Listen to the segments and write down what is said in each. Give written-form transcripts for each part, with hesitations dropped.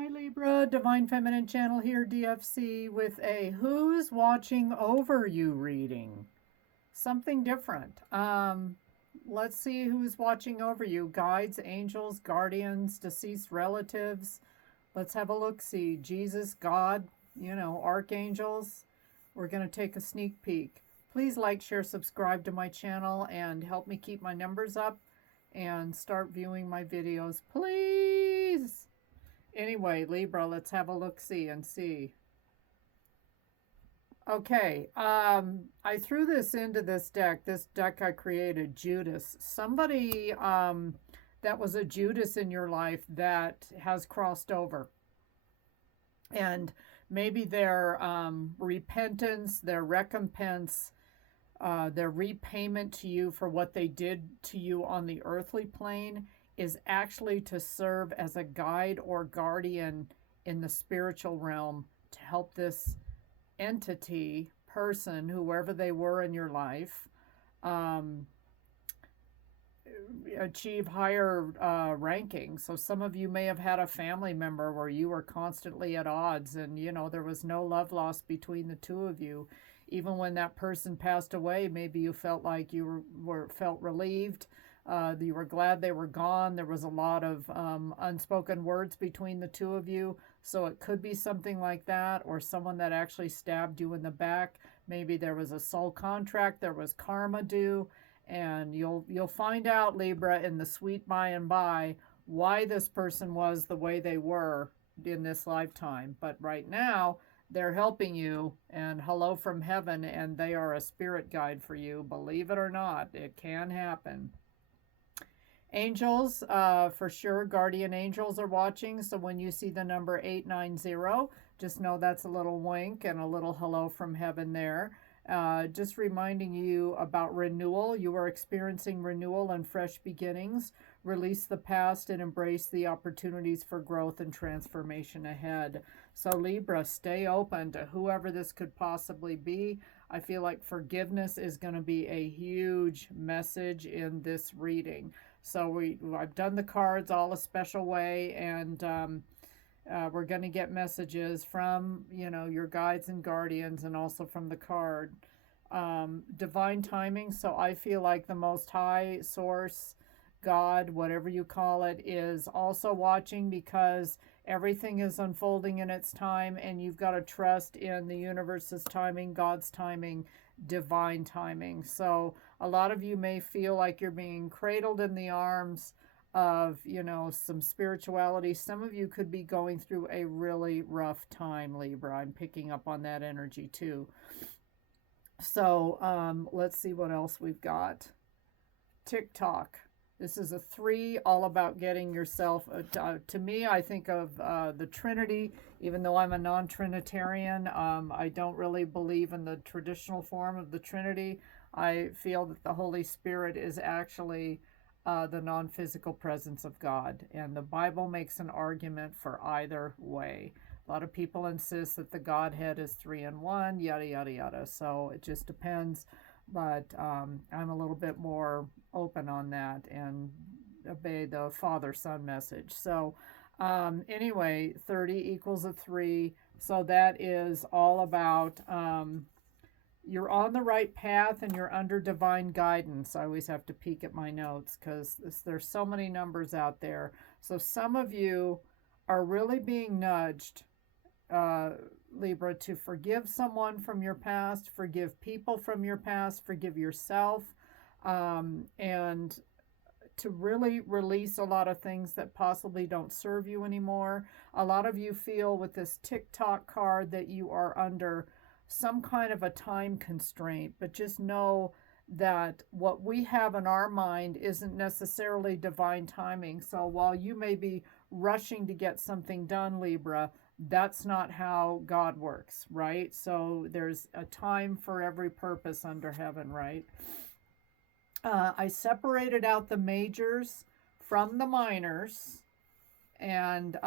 Hi Libra, Divine Feminine Channel here, DFC, with a Who's Watching Over You reading. Something different. Let's see who's watching over you. Guides, angels, guardians, deceased relatives. Let's have a look-see. Jesus, God, archangels. We're going to take a sneak peek. Please like, share, subscribe to my channel, and help me keep my numbers up and start viewing my videos, please. Anyway, Libra, let's have a look-see and see. Okay, I threw this into this deck. This deck I created, Judas. Somebody that was a Judas in your life that has crossed over. And maybe their repentance, their recompense, their repayment to you for what they did to you on the earthly plane is actually to serve as a guide or guardian in the spiritual realm to help this entity, person, whoever they were in your life, achieve higher ranking. So some of you may have had a family member where you were constantly at odds and, there was no love lost between the two of you. Even when that person passed away, maybe you felt like you felt relieved. You were glad they were gone. There was a lot of unspoken words between the two of you. So it could be something like that, or someone that actually stabbed you in the back. Maybe there was a soul contract. There was karma due. And you'll find out, Libra, in the sweet by and by, why this person was the way they were in this lifetime. But right now, they're helping you, and hello from heaven, and they are a spirit guide for you. Believe it or not, it can happen. Angels, for sure, guardian angels are watching. So when you see the number 890, just know that's a little wink and a little hello from heaven there. Just reminding you about renewal. You are experiencing renewal and fresh beginnings. Release the past and embrace the opportunities for growth and transformation ahead. So Libra, stay open to whoever this could possibly be. I feel like forgiveness is going to be a huge message in this reading. So I've done the cards all a special way, and we're going to get messages from, your guides and guardians, and also from the card. Divine timing. So I feel like the Most High, Source, God, whatever you call it, is also watching, because everything is unfolding in its time, and you've got to trust in the universe's timing, God's timing, divine timing. So a lot of you may feel like you're being cradled in the arms of, some spirituality. Some of you could be going through a really rough time, Libra. I'm picking up on that energy too. So let's see what else we've got. TikTok. This is a 3, all about getting yourself, to me, I think of the Trinity. Even though I'm a non-Trinitarian, I don't really believe in the traditional form of the Trinity. I feel that the Holy Spirit is actually the non-physical presence of God. And the Bible makes an argument for either way. A lot of people insist that the Godhead is 3 in 1, yada, yada, yada. So it just depends. But I'm a little bit more open on that and obey the Father-Son message. So anyway, 30 equals a 3. So that is all about you're on the right path and you're under divine guidance. I always have to peek at my notes because there's so many numbers out there. So some of you are really being nudged, Libra, to forgive someone from your past, forgive people from your past, forgive yourself, and to really release a lot of things that possibly don't serve you anymore. A lot of you feel with this TikTok card that you are under some kind of a time constraint, but just know that what we have in our mind isn't necessarily divine timing. So while you may be rushing to get something done, Libra, that's not how God works, right? So there's a time for every purpose under heaven, right? I separated out the majors from the minors, and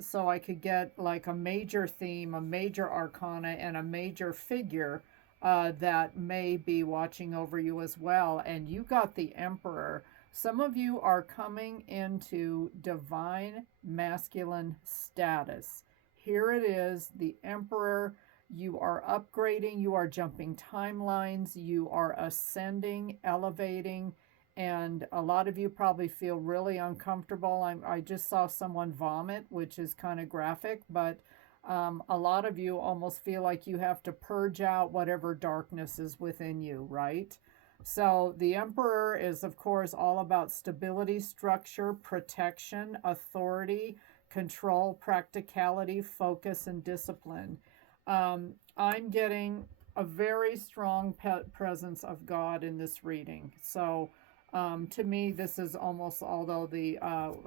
so I could get like a major theme, a major arcana, and a major figure that may be watching over you as well. And you got the Emperor. Some of you are coming into divine masculine status. Here it is, the Emperor. You are upgrading, you are jumping timelines, you are ascending, elevating, and a lot of you probably feel really uncomfortable. I just saw someone vomit, which is kind of graphic, but a lot of you almost feel like you have to purge out whatever darkness is within you, right? So the Emperor is, of course, all about stability, structure, protection, authority, control, practicality, focus, and discipline. I'm getting a very strong presence of God in this reading. So to me, this is almost, although the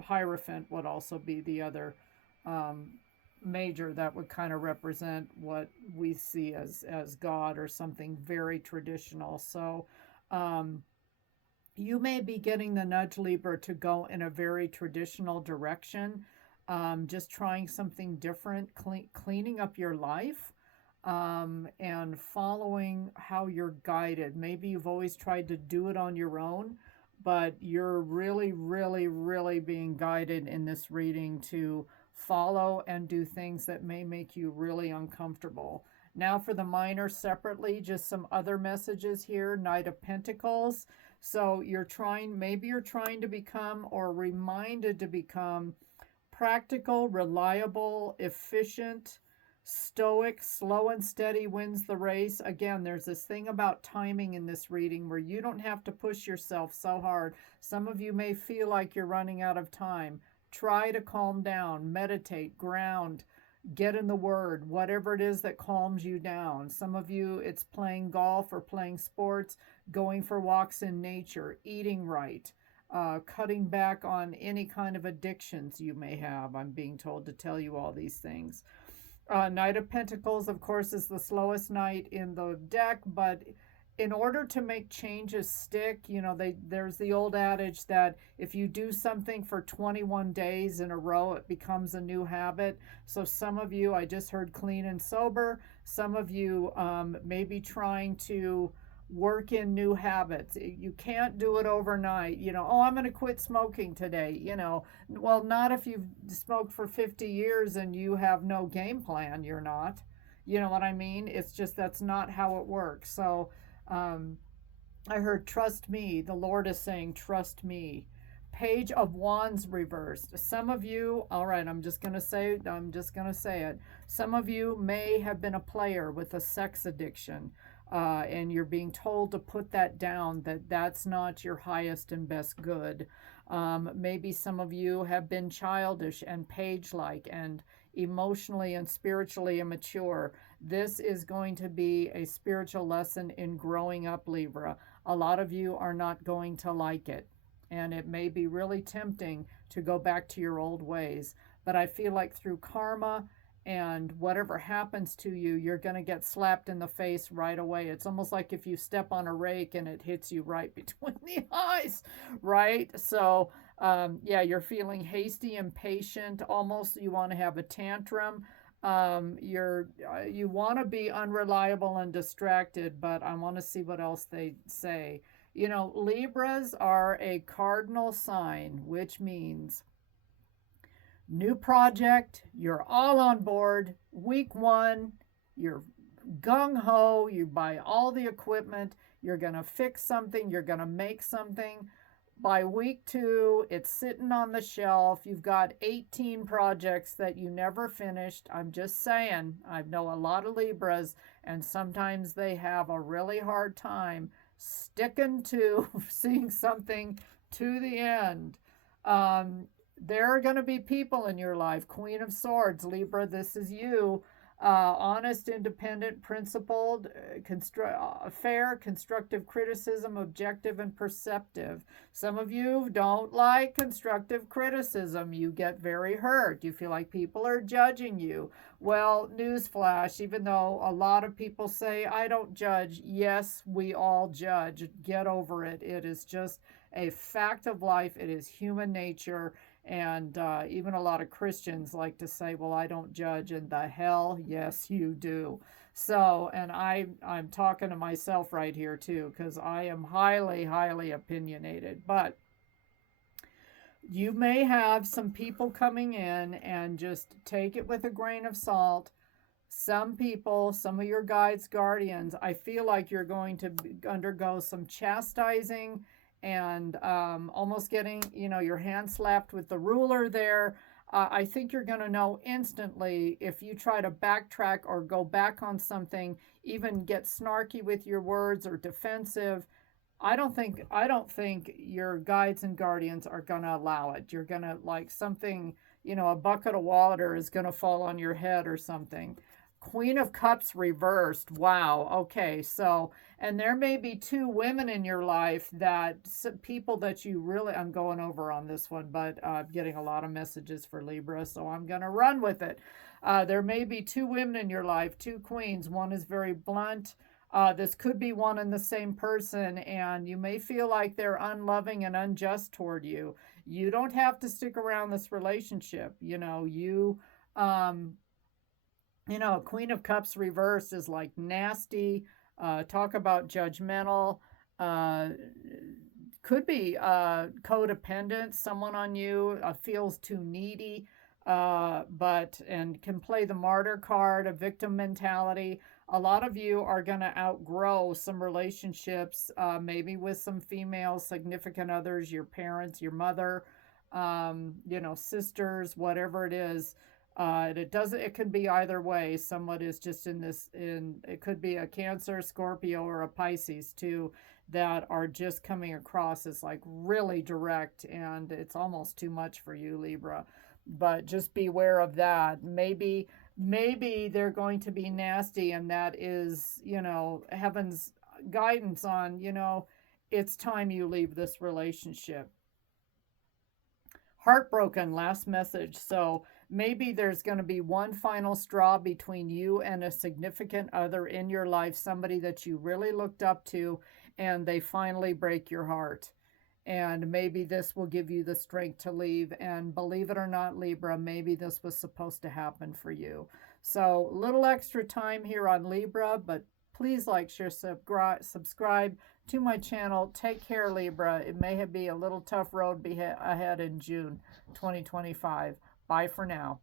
Hierophant would also be the other major that would kind of represent what we see as God or something very traditional. So you may be getting the nudge, Libra, to go in a very traditional direction, just trying something different, cleaning up your life, and following how you're guided. Maybe you've always tried to do it on your own, but you're really, really, really being guided in this reading to follow and do things that may make you really uncomfortable. Now for the minor separately, just some other messages here. Knight of Pentacles. So maybe you're trying to become, or reminded to become, practical, reliable, efficient, stoic, slow and steady wins the race. Again, there's this thing about timing in this reading where you don't have to push yourself so hard. Some of you may feel like you're running out of time. Try to calm down, meditate, ground, get in the Word, whatever it is that calms you down. Some of you, it's playing golf or playing sports, going for walks in nature, eating right, cutting back on any kind of addictions you may have. I'm being told to tell you all these things. Knight of Pentacles, of course, is the slowest knight in the deck, but in order to make changes stick, there's the old adage that if you do something for 21 days in a row, it becomes a new habit. So some of you, I just heard clean and sober. Some of you may be trying to work in new habits. You can't do it overnight. I'm going to quit smoking today. Well, not if you've smoked for 50 years and you have no game plan. You're not. You know what I mean? It's just that's not how it works. So I heard trust me. The Lord is saying trust me. Page of Wands reversed. Some of you, all right, I'm just going to say it. Some of you may have been a player with a sex addiction. And you're being told to put that down, that's not your highest and best good. Maybe some of you have been childish and page-like and emotionally and spiritually immature. This is going to be a spiritual lesson in growing up, Libra. A lot of you are not going to like it, and it may be really tempting to go back to your old ways. But I feel like through karma, and whatever happens to you, you're going to get slapped in the face right away. It's almost like if you step on a rake and it hits you right between the eyes, right? So, you're feeling hasty, impatient, almost you want to have a tantrum. You want to be unreliable and distracted, but I want to see what else they say. Libras are a cardinal sign, which means new project, you're all on board. Week 1, you're gung-ho, you buy all the equipment, you're going to fix something, you're going to make something. By week 2, it's sitting on the shelf. You've got 18 projects that you never finished. I'm just saying, I know a lot of Libras, and sometimes they have a really hard time sticking to seeing something to the end. There are going to be people in your life. Queen of Swords, Libra, this is you. Honest, independent, principled, fair, constructive criticism, objective, and perceptive. Some of you don't like constructive criticism. You get very hurt. You feel like people are judging you. Well, newsflash, even though a lot of people say, I don't judge, yes, we all judge. Get over it. It is just a fact of life. It is human nature. And even a lot of Christians like to say, well, I don't judge. And the hell, yes, you do. So, and I'm talking to myself right here too, because I am highly, highly opinionated. But You may have some people coming in, and just take it with a grain of salt. Some people, some of your guides, guardians, I feel like you're going to undergo some chastising and almost getting, your hand slapped with the ruler there. I think you're going to know instantly if you try to backtrack or go back on something, even get snarky with your words or defensive. I don't think your guides and guardians are going to allow it. You're going to, like, something, a bucket of water is going to fall on your head or something. Queen of Cups reversed. Wow. Okay. So, and there may be two women in your life that people that you really, I'm going over on this one, but I'm getting a lot of messages for Libra, so I'm going to run with it. There may be two women in your life, two queens. One is very blunt. This could be one and the same person, and you may feel like they're unloving and unjust toward you. You don't have to stick around this relationship. Queen of Cups reversed is like nasty. Talk about judgmental. Uh, could be codependent. Someone on you feels too needy, and can play the martyr card, a victim mentality. A lot of you are going to outgrow some relationships, maybe with some female significant others, your parents, your mother, sisters, whatever it is. It could be either way. Someone is just it could be a Cancer, Scorpio, or a Pisces too, that are just coming across as like really direct, and it's almost too much for you, Libra. But just beware of that. Maybe they're going to be nasty, and that is, heaven's guidance on, it's time you leave this relationship. Heartbroken, last message. So maybe there's going to be one final straw between you and a significant other in your life, somebody that you really looked up to, and they finally break your heart. And maybe this will give you the strength to leave. And believe it or not, Libra, maybe this was supposed to happen for you. So, little extra time here on Libra, but please like, share, subscribe to my channel. Take care, Libra. It may be a little tough road ahead in June 2025. Bye for now.